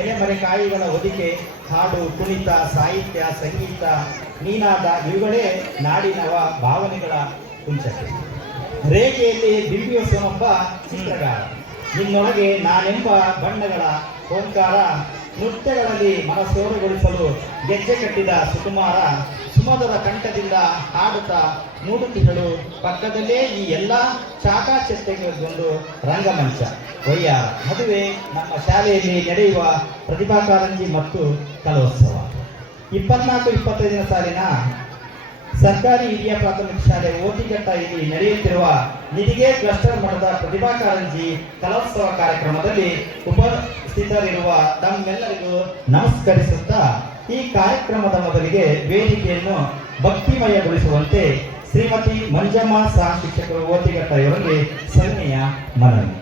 ಎಲೆಮರೆಕಾಯಿಗಳ ಹೊದಿಕೆ, ಹಾಡು, ಕುಣಿತ, ಸಾಹಿತ್ಯ, ಸಂಗೀತ ನೀನಾದ ಇವುಗಳೇ ನಾಡಿನವ ಭಾವನೆಗಳ ಕುಂಚಕ್ಕೆ ರೇಖೆಯಲ್ಲಿ ಬಿಂಬಿಸುವನೊಬ್ಬ ಚಿತ್ರಗಾರ. ನಿನ್ನೊಳಗೆ ನಾನೆಂಬ ಬಣ್ಣಗಳ ಓಂಕಾರ ನೃತ್ಯಗಳಲ್ಲಿ ಮನಸೋರುಗೊಳಿಸಲು ಗೆಜ್ಜೆ ಕಟ್ಟಿದ ಸುಕುಮಾರ ಸುಮಧುರ ಕಂಠದಿಂದ ಹಾಡುತ್ತಾ ಮೂಡುತಿಗಳು ಪಕ್ಕದಲ್ಲೇ ಈ ಎಲ್ಲ ಚಾಕಾಚಕ್ಯಗಳಿಗೊಂದು ರಂಗಮಂಚ. ಒಯ್ಯ ಮದುವೆ ನಮ್ಮ ಶಾಲೆಯಲ್ಲಿ ನಡೆಯುವ ಪ್ರತಿಭಾ ಕಾರಂಜಿ ಮತ್ತು ಕಲೋತ್ಸವ. ಇಪ್ಪತ್ನಾಲ್ಕು, ಇಪ್ಪತ್ತೈದನೇ ಸಾಲಿನ ಸರ್ಕಾರಿ ಹಿರಿಯ ಪ್ರಾಥಮಿಕ ಶಾಲೆ ಓಟಿಘಟ್ಟ ಇಲ್ಲಿ ನಡೆಯುತ್ತಿರುವ ನಿಧಿಗೆ ಕ್ಲಸ್ಟರ್ ಮಠದ ಪ್ರತಿಭಾ ಕಾರಂಜಿ ಕಲೋತ್ಸವ ಕಾರ್ಯಕ್ರಮದಲ್ಲಿ ಉಪಸ್ಥಿತರಿರುವ ತಮ್ಮೆಲ್ಲರಿಗೂ ನಮಸ್ಕರಿಸುತ್ತಾ ಈ ಕಾರ್ಯಕ್ರಮದ ಮೊದಲಿಗೆ ವೇದಿಕೆಯನ್ನು ಭಕ್ತಿಮಯಗೊಳಿಸುವಂತೆ ಶ್ರೀಮತಿ ಮಂಜಮ್ಮ ಸಹ ಶಿಕ್ಷಕರು ಇವರಿಗೆ ಸನ್ನೆಯ ಮನವಿ.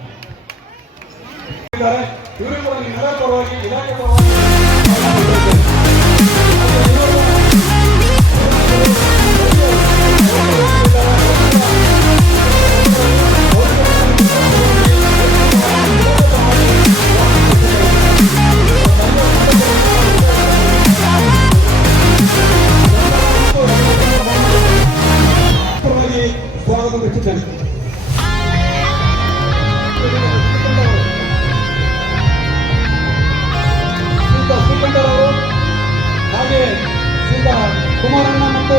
ಕುಮಾರಣ್ಣ ಮತ್ತು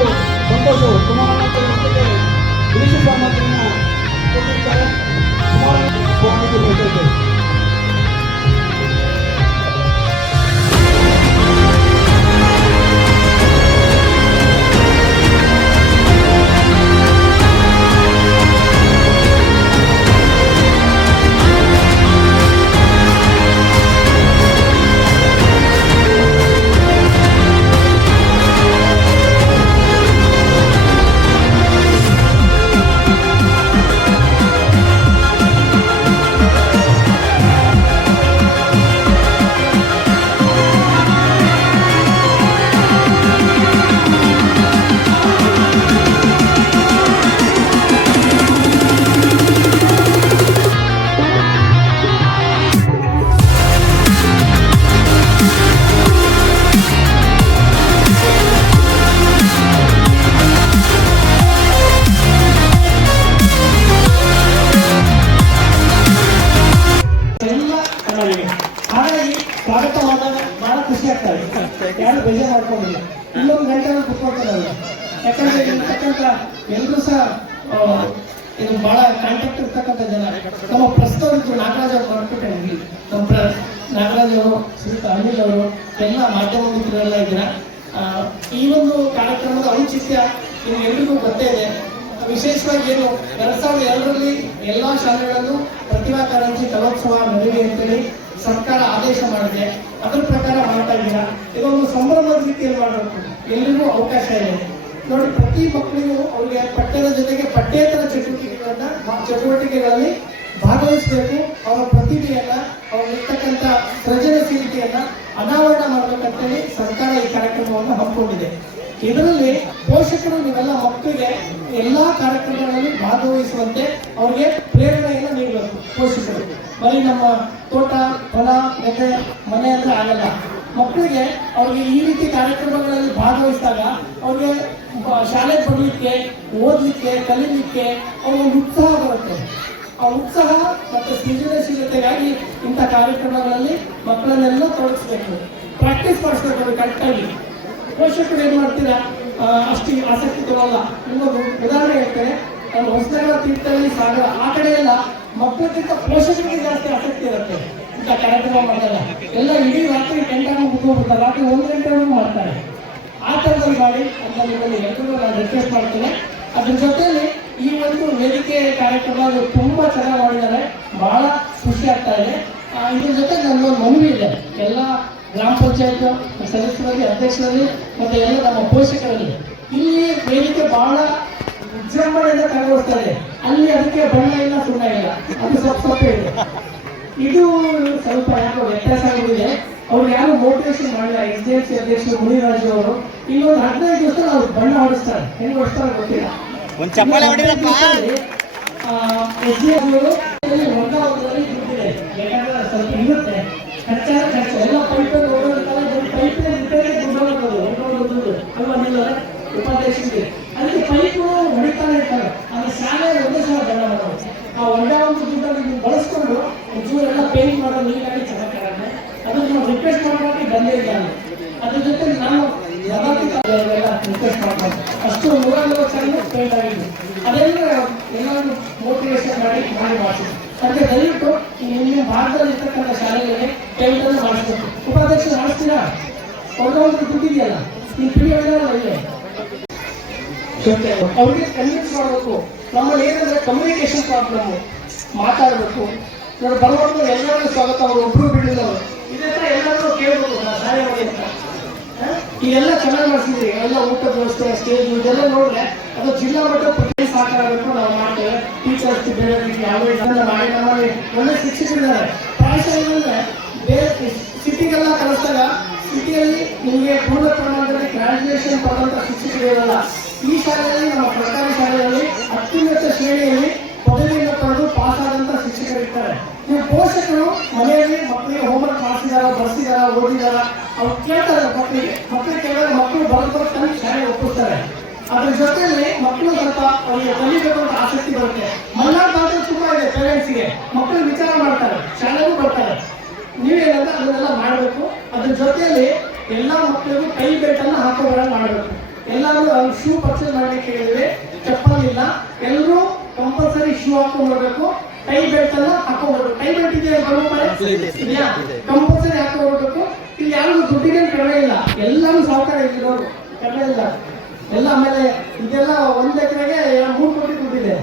ಸಂತೋಷ್ ಅವರು ಕುಮಾರಣ್ಣ ಜೊತೆಗೆ ಸಾಮಗ್ರಿನ ಕೊಟ್ಟಿರ್ತಾರೆ ಇರ್ತಕ್ಕಂಥ ಎಲ್ಲರೂ ಸಹ ಇದು ಬಹಳ ಕಾಂಟ್ಯಾಕ್ಟ್ ಇರ್ತಕ್ಕಂಥ ಜನ. ನಮ್ಮ ಪ್ರಸ್ತುತ ನಾಗರಾಜ್ ಅವರು ಇಲ್ಲಿ. ನಮ್ಮ ಪ್ರ, ನಾಗರಾಜ್ ಅವರು, ಶ್ರೀಯುತ ಅನಿಲ್ ಅವರು, ಎಲ್ಲ ಮಾಧ್ಯಮ ಮಿತ್ರರೆಲ್ಲ ಇದ್ದೀರಾ? ಈ ಒಂದು ಕಾರ್ಯಕ್ರಮದ ಔಚಿತ್ಯ ನಿಮಗೆಲ್ರಿಗೂ ಗೊತ್ತೇ ಇದೆ. ವಿಶೇಷವಾಗಿ ಏನು, ಎರಡ್ ಸಾವಿರದ ಎರಡರಲ್ಲಿ ಎಲ್ಲಾ ಶಾಲೆಗಳಲ್ಲೂ ಪ್ರತಿಭಾ ಕಾರಂಜಿ ಕಲೋತ್ಸವ ನಡೆಯಲಿ ಅಂತೇಳಿ ಸರ್ಕಾರ ಆದೇಶ ಮಾಡಿದೆ. ಅದ್ರ ಪ್ರಕಾರ ಮಾಡ್ತಾ ಇದ್ದೀರಾ? ಇದೊಂದು ಸಂಭ್ರಮದ ರೀತಿಯಲ್ಲಿ ಮಾಡಬೇಕು. ಎಲ್ರಿಗೂ ಅವಕಾಶ ಇದೆ. ನೋಡಿ, ಪ್ರತಿ ಮಕ್ಕಳಿಗೂ ಅವ್ರಿಗೆ ಪಠ್ಯದ ಜೊತೆಗೆ ಪಠ್ಯೇತರ ಚಟುವಟಿಕೆಗಳನ್ನ ಚಟುವಟಿಕೆಗಳಲ್ಲಿ ಭಾಗವಹಿಸಬೇಕು. ಅವರ ಪ್ರತಿಭೆಯನ್ನ ಅವರಿರ್ತಕ್ಕಂಥ ಸೃಜನಶೀಲತೆಯನ್ನ ಅನಾವರಣ ಮಾಡಬೇಕಂತೇಳಿ ಸರ್ಕಾರ ಈ ಕಾರ್ಯಕ್ರಮವನ್ನು ಹಮ್ಮಿಕೊಂಡಿದೆ. ಇದರಲ್ಲಿ ಪೋಷಕರು, ನೀವೆಲ್ಲ ಮಕ್ಕಳಿಗೆ ಎಲ್ಲಾ ಕಾರ್ಯಕ್ರಮಗಳಲ್ಲಿ ಭಾಗವಹಿಸುವಂತೆ ಅವ್ರಿಗೆ ಪ್ರೇರಣೆಯನ್ನು ನೀಡಬೇಕು ಪೋಷಕರು. ಬರೀ ನಮ್ಮ ತೋಟ, ಹೊಲ ಮತ್ತೆ ಮನೆ ಅಂದ್ರೆ ಆಗಲ್ಲ. ಮಕ್ಕಳಿಗೆ ಅವ್ರಿಗೆ ಈ ರೀತಿ ಕಾರ್ಯಕ್ರಮಗಳಲ್ಲಿ ಭಾಗವಹಿಸಿದಾಗ ಅವ್ರಿಗೆ ಶಾಲೆಗೆ ಬರಲಿಕ್ಕೆ ಓದಲಿಕ್ಕೆ, ಕಲೀಲಿಕ್ಕೆ ಅವ್ರಿಗೆ ಉತ್ಸಾಹ ಬರುತ್ತೆ. ಆ ಉತ್ಸಾಹ ಮತ್ತು ಸೃಜನಶೀಲತೆಗಾಗಿ ಇಂಥ ಕಾರ್ಯಕ್ರಮಗಳಲ್ಲಿ ಮಕ್ಕಳನ್ನೆಲ್ಲ ತೊಡಗಿಸ್ಬೇಕು. ಪ್ರಾಕ್ಟೀಸ್ ಮಾಡಿಸ್ಬೇಕು ಕರೆಕ್ಟಾಗಿ ಪೋಷಕರು ಏನು ಮಾಡ್ತೀರಾ? ಅಷ್ಟು ಆಸಕ್ತಿ ತಗೊಳ್ಳಲ್ಲ ಇನ್ನೊಂದು ಉದಾಹರಣೆ ಹೇಳ್ತೇನೆ. ನಾನು ಹೊಸನಗರ ತೀರ್ಥಹಳ್ಳಿ ಸಾಗರ, ಆ ಕಡೆ ಎಲ್ಲ ಮಕ್ಕಳಿಗಿಂತ ಪೋಷಕರಿಗೆ ಜಾಸ್ತಿ ಆಸಕ್ತಿ ಇರುತ್ತೆ. ಇಂಥ ಕಾರ್ಯಕ್ರಮ ಮಾಡಲ್ಲ ಎಲ್ಲ ಇಡೀ ರಾತ್ರಿ ಗಂಟೆ ಮುಗಿದೋಗ್ಬಿಡ್ತಾರೆ ರಾತ್ರಿ ಒಂದು ಗಂಟೆವರೆಗೂ ಮಾಡ್ತಾರೆ. ಆ ಥರದಲ್ಲಿ ಮಾಡಿ, ಅಂತ ನಿಮ್ಮಲ್ಲಿ ಹೇಳ್ಕೊಂಡು ನಾನು ರಿಕ್ವೆಸ್ಟ್ ಮಾಡ್ತೇನೆ. ಅದ್ರ ಜೊತೆಯಲ್ಲಿ ಈ ಒಂದು ವೇದಿಕೆ ಕಾರ್ಯಕ್ರಮ ತುಂಬಾ ಚೆನ್ನಾಗಿ ಮಾಡಿದ್ದಾರೆ. ಬಹಳ ಖುಷಿ ಆಗ್ತಾ ಇದೆ. ಇದ್ರ ಜೊತೆ ನನ್ನೊಂದು ಮನವಿ ಇದೆ. ಎಲ್ಲ ಗ್ರಾಮ ಪಂಚಾಯತ್ ಸದಸ್ಯರಲ್ಲಿ, ಅಧ್ಯಕ್ಷರಲ್ಲಿ, ಮತ್ತೆ ಎಲ್ಲ ನಮ್ಮ ಪೋಷಕರಲ್ಲಿ. ಇಲ್ಲಿ ವೇದಿಕೆ ಬಹಳ ವಿಜೃಂಭಣೆಯಿಂದ ಕಂಡುಬರ್ತಾ ಇದೆ. ಅಲ್ಲಿ ಅದಕ್ಕೆ ಬಣ್ಣ ಇಲ್ಲ, ಸುಣ್ಣ ಇಲ್ಲ. ಅದು ಸ್ವಲ್ಪ ಸ್ವಲ್ಪ ಇದೆ. ಇದು ಸ್ವಲ್ಪ ಯಾಕೋ ವ್ಯತ್ಯಾಸ ಆಗಿದೆ. ಅವ್ರು ಯಾರು ಮೋಟಿವೇಶನ್ ಮಾಡಿಲ್ಲ ಎಸ್ ಡಿ ಎಫ್ ಸಿ ಅಧ್ಯಕ್ಷರು ಮುನಿರಾಜು ಅವರು. ಇನ್ನೊಂದು ಹದಿನೈದು ದಿವಸ ಅವ್ರು ಬಣ್ಣ ಹೊಡಿಸ್ತಾರೆ. ಹೆಂಗ್ ಹೊಡಿಸ್ತಾರೆ ಗೊತ್ತಿಲ್ಲ. ಎಸ್ ಡಿ ಎಫ್ ಅವರು ಪೇಂಟ್ ಮಾಡೋ ನೀಟಾಗಿ ಚೆನ್ನಾಗಿ ಕಾಣುತ್ತೆ ಅದನ್ನ ನಾವು ರಿಕ್ವೆಸ್ಟ್ ಮಾಡೋಕೆ ಬಂದೇ ಇಲ್ಲ ನಾನು. ಅದ್ರ ಜೊತೆ ನಾನು ಅಷ್ಟು ನೂರ ನಲವತ್ತು ಮೋಟಿವೇಶನ್ ಮಾಡಿ ಮಾಡಿ ಅದಕ್ಕೆ ದಯವಿಟ್ಟು ನಿಮ್ಮ ಭಾರತದಲ್ಲಿ ಇರ್ತಕ್ಕಂಥ ಶಾಲೆಗಳಿಗೆ ಪೇಂಟ್ ಅನ್ನು ಮಾಡಿಸ್ಬೇಕು. ಉಪಾಧ್ಯಕ್ಷ ಮಾಡಿಸ್ತೀರಾ? ಒಂದು ದುಡ್ಡಿದೆಯಲ್ಲ? ನೀವು ಫ್ರೀ ಜೊತೆ ಅವ್ರಿಗೆ ಕನ್ವಿನ್ಸ್ ಮಾಡಬೇಕು. ನಮ್ಮಲ್ಲಿ ಏನಂದ್ರೆ ಕಮ್ಯುನಿಕೇಶನ್ ಪ್ರಾಬ್ಲಮ್ ಮಾತಾಡಬೇಕು. ನೋಡಿ ಬರುವಾಗ ಎಲ್ಲರಿಗೂ ಸ್ವಾಗತ ಅವರು. ಇದೆಲ್ಲ ಚೆನ್ನಾಗಿ ಮಾಡಿಸಿದ್ರಿ. ಎಲ್ಲ ಊಟದ ವ್ಯವಸ್ಥೆ ಸ್ಟೇಜ್ ಇದೆಲ್ಲ ನೋಡಿದ್ರೆ ಅದು ಜಿಲ್ಲಾ ಮಟ್ಟ ಪ್ರತಿ ಸಹಕಾರ ಬೇಕು ನಾವು ಮಾಡ್ತೇವೆ. ಟೀಚರ್ಸ್ ಬೇರೆ ಯಾವುದೇ ಮಾಡಿ ನಮ್ಮಲ್ಲಿ ಒಳ್ಳೆ ಶಿಕ್ಷಕರಿದ್ದಾರೆ ಪ್ರಾಯಶಃ ಏನಂದ್ರೆ ಬೇರೆ ಸಿಟಿಗೆಲ್ಲ ಕಲಿಸಿದಾಗ ಸಿಟಿಯಲ್ಲಿ ನಿಮಗೆ ಪೂರ್ಣ ಪ್ರಮಾಣದಲ್ಲಿ ಗ್ರಾಜುಯೇಷನ್ ಪಡೆದಂತ ಶಿಕ್ಷಕರಿರಲ್ಲ ಈ ಶಾಲೆಯಲ್ಲಿ, ನಮ್ಮ ಸರ್ಕಾರಿ ಶಾಲೆಯಲ್ಲಿ, ಅತ್ಯುನ್ನತ ಶ್ರೇಣಿಯಲ್ಲಿ ಪದವಿಯನ್ನು ಪಡೆದು ಪಾಸ್ ಆದಂತ ಶಿಕ್ಷಕರಿರ್ತಾರೆ ನೀವು ಪೋಷಕರು ಮನೆಯಲ್ಲಿ ಮಕ್ಕಳಿಗೆ ಹೋಮ್ವರ್ಕ್ ಓದಿದಾರ ಅವ್ರು ಕೇಳ್ತಾರೆ ಮಕ್ಕಳಿಗೆ. ಮಕ್ಕಳಿಗೆ ಕೇಳಿದಾಗ ಮಕ್ಕಳು ಬರೋದು ಶಾಲೆಗೆ ಒಪ್ಪಿಸ್ತಾರೆ. ಅದ್ರ ಜೊತೆಯಲ್ಲಿ ಮಕ್ಕಳು ಸ್ವಲ್ಪ ಅವರಿಗೆ ಕಲಿಬೇಕು ಅಂತ ಆಸಕ್ತಿ ಬರುತ್ತೆ. ಮಲ್ನಾಡ್ ಭಾಗದಲ್ಲಿ ತುಂಬಾ ಇದೆ ಪೇರೆಂಟ್ಸ್ಗೆ ಮಕ್ಕಳು ವಿಚಾರ ಮಾಡ್ತಾರೆ, ಶಾಲೆಗೂ ಬರ್ತಾರೆ. ನೀವೇನಂದ್ರೆ ಅದನ್ನೆಲ್ಲ ಮಾಡಬೇಕು. ಅದ್ರ ಜೊತೆಯಲ್ಲಿ ಎಲ್ಲ ಮಕ್ಕಳಿಗೂ ಕೈ ಬೆಲ್ಟ್ ಅನ್ನ ಹಾಕೋಬಾರ ಮಾಡಬೇಕು. ಎಲ್ಲರೂ ಅವ್ರು ಶೂ ಪರ್ಚೇಸ್ ಮಾಡ್ಲಿಕ್ಕೆ ಹೇಳಿದ್ರೆ ಚಪ್ಪಲ್ ಇಲ್ಲ ಎಲ್ಲರೂ ಕಂಪಲ್ಸರಿ ಶೂ ಹಾಕೊಂಡ್ ಬರ್ಬೇಕು ಕೈ ಬೆಲ್ಟ್ ಅನ್ನ ಕೈ ಬೆಲ್ಟ್ ಇದೆ ಕಂಪಲ್ಸರಿ ಹಾಕೋಬೇಕು ಇಲ್ಲಿ ಯಾರಿಗೂ ದುಡ್ಡಿಗೆ ಕಡಿಮೆ ಇಲ್ಲ. ಎಲ್ಲಾನು ಸಹಕಾರ ಇಲ್ಲಿರೋರು ಕಡಿಮೆ ಇಲ್ಲ. ಎಲ್ಲ ಆಮೇಲೆ ಇದೆಲ್ಲ ಒಂದ್ ಎಕರೆಗೆ ಮೂರು ಕೋಟಿ ದುಡ್ಡಿದೆ.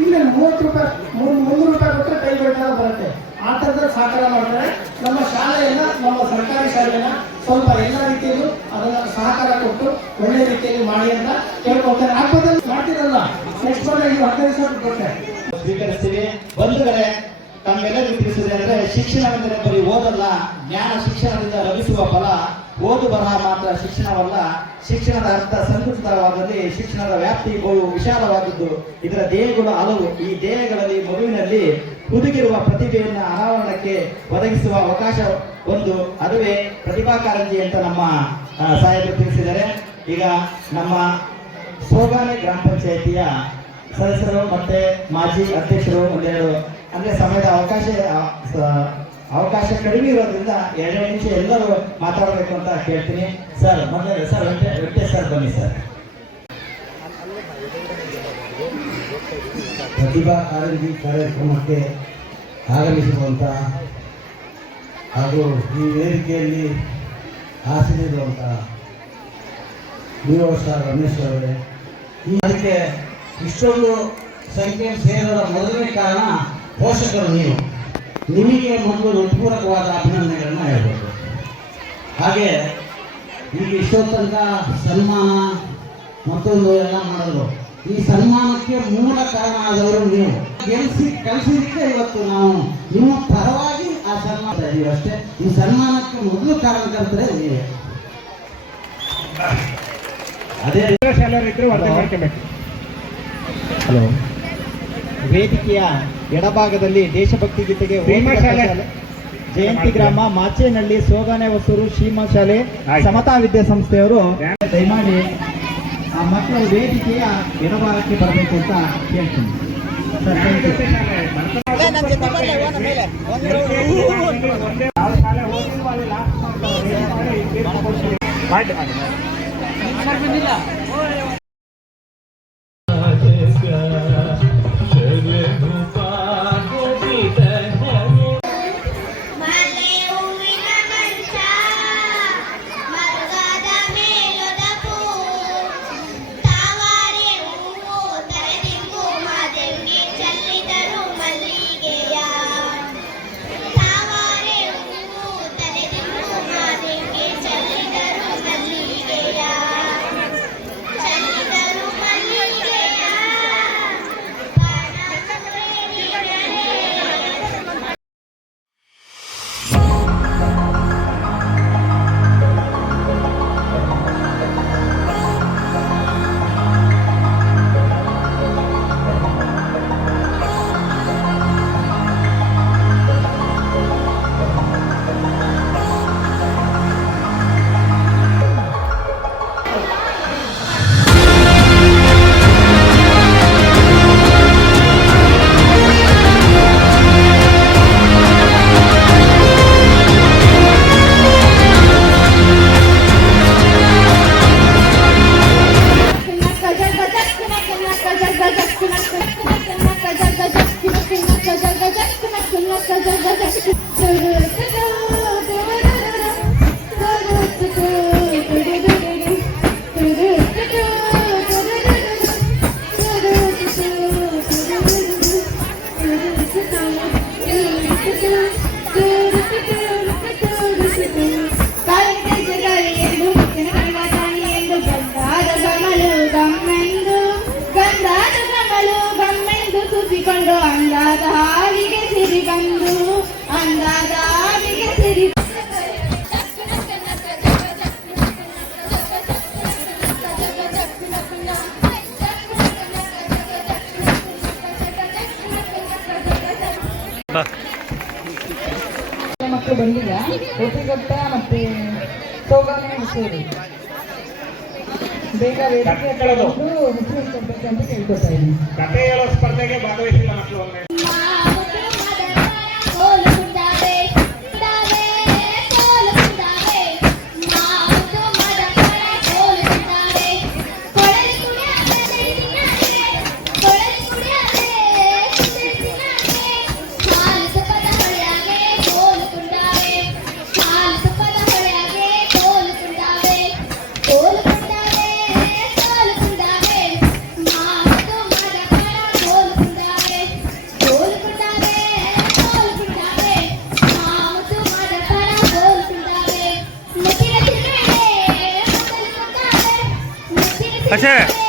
ಇಲ್ಲಿ ಮೂವತ್ತು ರೂಪಾಯಿ ಮೂರು ಮುನ್ನೂರು ರೂಪಾಯಿ ಕೊಟ್ಟರೆ ಕೈ ಬೆಲ್ಟ್ ಎಲ್ಲ ಬರುತ್ತೆ. ಆ ಥರದಲ್ಲಿ ಸಹಕಾರ ಮಾಡ್ತಾರೆ. ನಮ್ಮ ಶಾಲೆಯನ್ನ ನಮ್ಮ ಸರ್ಕಾರಿ ಶಾಲೆಯನ್ನ ಸ್ವಲ್ಪ ಎಲ್ಲ ರೀತಿಯಲ್ಲೂ ಅದನ್ನ ಸಹಕಾರ ಕೊಟ್ಟು ಒಳ್ಳೆ ರೀತಿಯಲ್ಲಿ ಮಾಡಿ ಅಂತ ಕೇಳ್ಕೊಳ್ತಾರೆ. ಆಗ್ಬೋದಲ್ಲಿ ಮಾಡ್ತೀರಲ್ಲ? ನೆಕ್ಸ್ಟ್ ಬಂದಾಗ ನೀವು ಹದಿನೈದು ಸಾವಿರ ಕೊಟ್ಟೆ. ಸ್ವೀಕರಿಸ್ತೀವಿ. ಬಂಧುಗಳೇ, ತಮ್ಮೆಲ್ಲರಿಗೂ ತಿಳಿಸಿದೆ ಅಂದ್ರೆ ಶಿಕ್ಷಣವೆಂದರೆ ಬರೀ ಓದಲ್ಲ, ಜ್ಞಾನ ಶಿಕ್ಷಣದಿಂದ ಲಭಿಸುವ ಫಲ ಓದು ಬರಹ ಮಾತ್ರ ಶಿಕ್ಷಣವಲ್ಲ. ಶಿಕ್ಷಣದ ಅರ್ಥ ಸಂಕುಚಿತವಾದಲ್ಲಿ ಶಿಕ್ಷಣದ ವ್ಯಾಪ್ತಿ ಬಹು ವಿಶಾಲವಾದದ್ದು ಇದರ ದೇಹಗಳು ಹಲವು. ಈ ದೇಹಗಳಲ್ಲಿ, ಮಗುವಿನಲ್ಲಿ ಹುದುಗಿರುವ ಪ್ರತಿಭೆಯನ್ನು ಅನಾವರಣಕ್ಕೆ ಒದಗಿಸುವ ಅವಕಾಶ ಒಂದು. ಅದುವೇ ಪ್ರತಿಭಾ ಕಾರಂಜಿ ಅಂತ ನಮ್ಮ ಸಾಹೇಬರು ತಿಳಿಸಿದ್ದಾರೆ. ಈಗ ನಮ್ಮ ಸೋಗಾನೆ ಗ್ರಾಮ ಪಂಚಾಯಿತಿಯ ಸದಸ್ಯರು ಮತ್ತೆ ಮಾಜಿ ಅಧ್ಯಕ್ಷರು ಒಂದೆರಡು, ಅಂದ್ರೆ ಸಮಯದ ಅವಕಾಶ ಅವಕಾಶ ಕಡಿಮೆ ಇರೋದ್ರಿಂದ ಎರಡು ನಿಮಿಷ ಎಲ್ಲರೂ ಮಾತಾಡಬೇಕು ಅಂತ ಕೇಳ್ತೀನಿ. ಸರ್, ಮೊದಲೇ ಸರ್, ವೆಂಕಟೇ ವೆಂಕಟೇಶ್ ಸರ್, ಬನ್ನಿ ಸರ್. ಪ್ರತಿಭಾ ಕಾರಂಜಿ ಕಾರ್ಯಕ್ರಮಕ್ಕೆ ಆಗಮಿಸಿರುವಂಥ ಹಾಗೂ ಈ ವೇದಿಕೆಯಲ್ಲಿ ಹಾಸನಿರುವಂಥ ಯುವ ಸರ್ ರಮೇಶ್ ಅವರೇ, ಈ ಅದಕ್ಕೆ ಇಷ್ಟೊಂದು ಸಂಖ್ಯೆ ಸೇರದ ಮೊದಲನೇ ಕಾರಣ ಪೋಷಕರು ನೀವು. ನಿಮಗೆ ಮೊದಲು ಉತ್ಪೂರಕವಾದ ಅಭಿನಂದನೆಗಳನ್ನು ಹೇಳ್ಬೋದು. ಹಾಗೆ ಈಗ ತನಕ ಸನ್ಮಾನ, ಮತ್ತೊಂದು ಎಲ್ಲ ಮಾಡಿದ್ರು. ಈ ಸನ್ಮಾನಕ್ಕೆ ಮೂಲ ಕಾರಣ ಆದವರು ನೀವು. ಗೆಲ್ಸಿ, ಕಲಿಸಿದ್ದಕ್ಕೆ ಇವತ್ತು ನಾವು ನಿಮ್ಮ ಪರವಾಗಿ ಆ ಸನ್ಮಾನ ಅಷ್ಟೇ. ಈ ಸನ್ಮಾನಕ್ಕೆ ಮೊದಲು ಕಾರಣಕರ್ತರೇ ನೀವೇ. ಅದೇ ಶಾಲೆಯಲ್ಲಿದ್ರೆ ಇದ್ರೆ ಮಾಡ್ಕೋಬೇಕು. ಹಲೋ. ವೇದಿಕೆಯ ಎಡಭಾಗದಲ್ಲಿ ದೇಶಭಕ್ತಿ ಗೀತೆಗೆ. ಜಯಂತಿ ಗ್ರಾಮ ಮಾಚೇನಹಳ್ಳಿ ಸೋಗಾನೆ ಹೊಸೂರು ಶ್ರೀಮಾ ಶಾಲೆ. ಸಮತಾ ವಿದ್ಯಾಸಂಸ್ಥೆಯವರು ದಯಮಾಡಿ ಆ ಮಕ್ಕಳು ವೇದಿಕೆಯ ಎಡಭಾಗಕ್ಕೆ ಬರಬೇಕು ಅಂತ ಕೇಳ್ತೀನಿ. ಸರ್ ಬಂದಿಲ್ಲ ಗೋಪಿಗೊಟ್ಟ ಮತ್ತೆ ಸೋಗಾನೆ ಸೇರಿ ಬೇಗ ವೇದಿಕೆ ಹೆಸರು ಕೊಡ್ಬೇಕಂತ ಕೇಳ್ಕೊತಾ ಇದ್ದೀನಿ. ಕತೆ ಹೇಳೋ ಸ್ಪರ್ಧೆಗೆ ಭಾಗವಹಿಸಿಲ್ಲ ಮಕ್ಕಳು 谢。谢